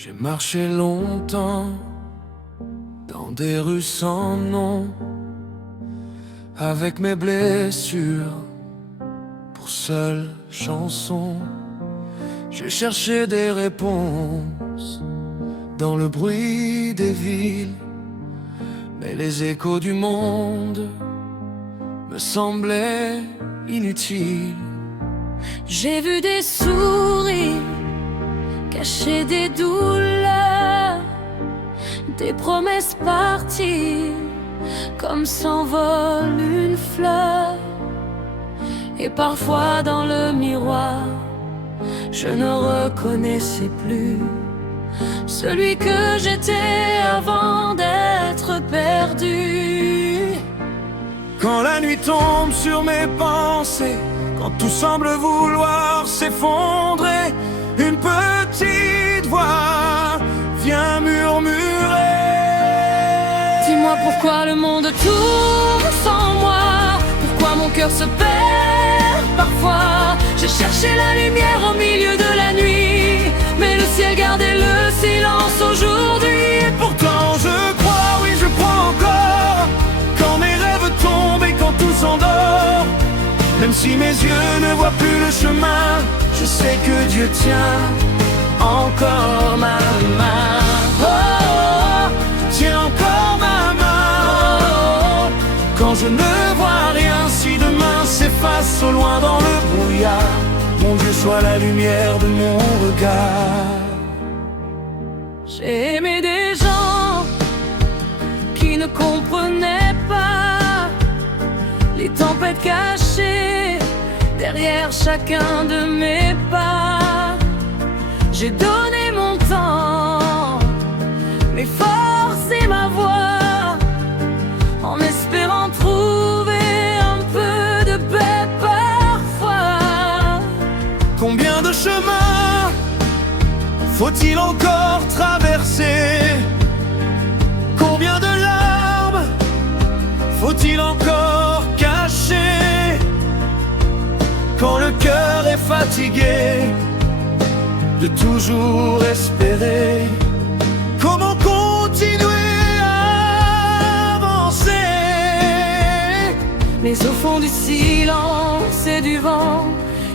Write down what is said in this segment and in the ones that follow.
J'ai marché longtemps dans des rues sans nom, avec mes blessures pour seule chanson. J'ai cherché des réponses dans le bruit des villes, mais les échos du monde me semblaient inutiles. J'ai vu des sourires cacher des douleurs, des promesses parties comme s'envole une fleur. Et parfois dans le miroir, je ne reconnaissais plus celui que j'étais avant d'être perdu. Quand la nuit tombe sur mes pensées, quand tout semble vouloir s'effondrer, une petite voix vient murmurer. Dis-moi pourquoi le monde tourne sans moi, pourquoi mon cœur se perd parfois. J'ai cherché la lumière au milieu de la nuit, mais le ciel gardait le silence aujourd'hui. Et pourtant je crois, oui je crois encore, quand mes rêves tombent et quand tout s'endort. Même si mes yeux ne voient plus le chemin, je sais que Dieu tient encore ma main. Oh, oh, oh, tiens encore ma main. Oh, oh, quand je ne vois rien, si demain s'efface au loin dans le brouillard, mon Dieu soit la lumière de mon regard. J'ai aimé des gens qui ne comprenaient pas les tempêtes cachées derrière chacun de mes pas. J'ai donné mon temps, mes forces et ma voix, en espérant trouver un peu de paix parfois. Combien de chemins faut-il encore traverser? Combien de larmes faut-il encore cacher? Quand le cœur est fatigué de toujours espérer, comment continuer à avancer? Mais au fond du silence et du vent,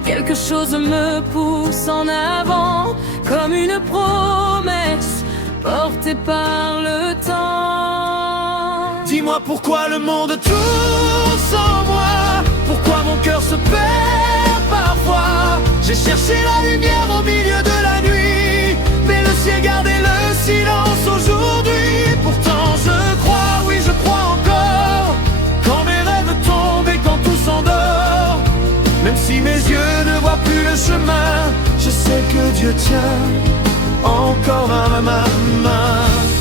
quelque chose me pousse en avant, comme une promesse portée par le temps. Dis-moi pourquoi le monde tourne sans moi, pourquoi mon cœur se perd parfois. J'ai cherché la lumière au milieu de la nuit, mais le ciel gardait le silence aujourd'hui. Pourtant je crois, oui je crois encore, quand mes rêves tombent et quand tout s'endort. Même si mes yeux ne voient plus le chemin, je sais que Dieu tient encore ma main.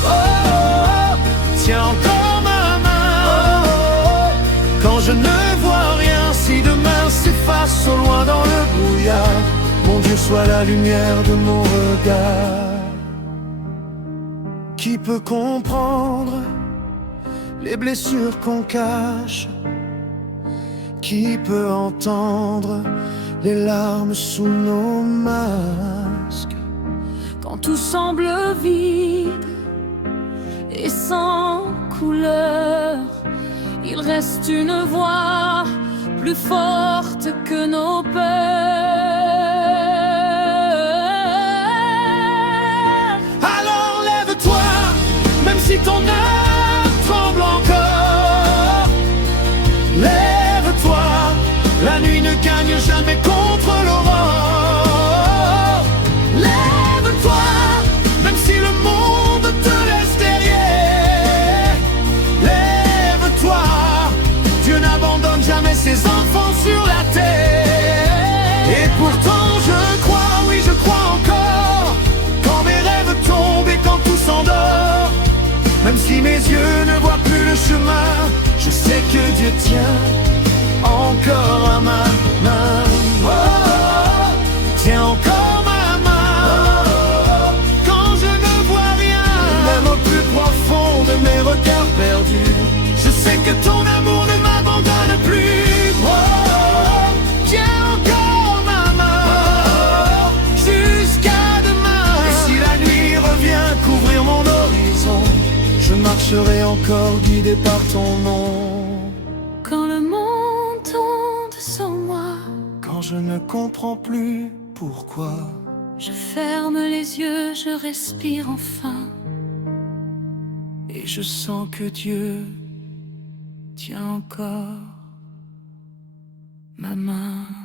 Oh, oh, oh, tiens encore ma main. Oh, oh, oh, quand je ne vois rien, si demain s'efface au loin dans le brouillard, mon Dieu soit la lumière de mon regard. Qui peut comprendre les blessures qu'on cache? Qui peut entendre les larmes sous nos masques? Quand tout semble vide et sans couleur, il reste une voix plus forte que nos peurs. Alors lève-toi, même si ton âme tremble encore. Lève-toi, la nuit ne gagne jamais contre l'aurore. Lève-toi, même si le monde te laisse derrière. Lève-toi, Dieu n'abandonne jamais ses enfants sur la terre. Et pourtant je crois, oui je crois encore, quand mes rêves tombent et quand tout s'endort. Même si mes yeux ne voient plus le chemin, je sais que Dieu tient encore à ma main. Oh, oh, oh, tiens encore ma main. Oh, oh, oh, quand je ne vois rien, même au plus profond de mes regards perdus, je sais que ton amour ne m'abandonne plus. Oh, oh, oh, tiens encore ma main. Oh, oh, oh, jusqu'à demain. Et si la nuit revient serai encore guidé par ton nom. Quand le monde tombe sans moi, Quand je ne comprends plus pourquoi, je ferme les yeux, je respire enfin, et je sens que Dieu tient encore ma main.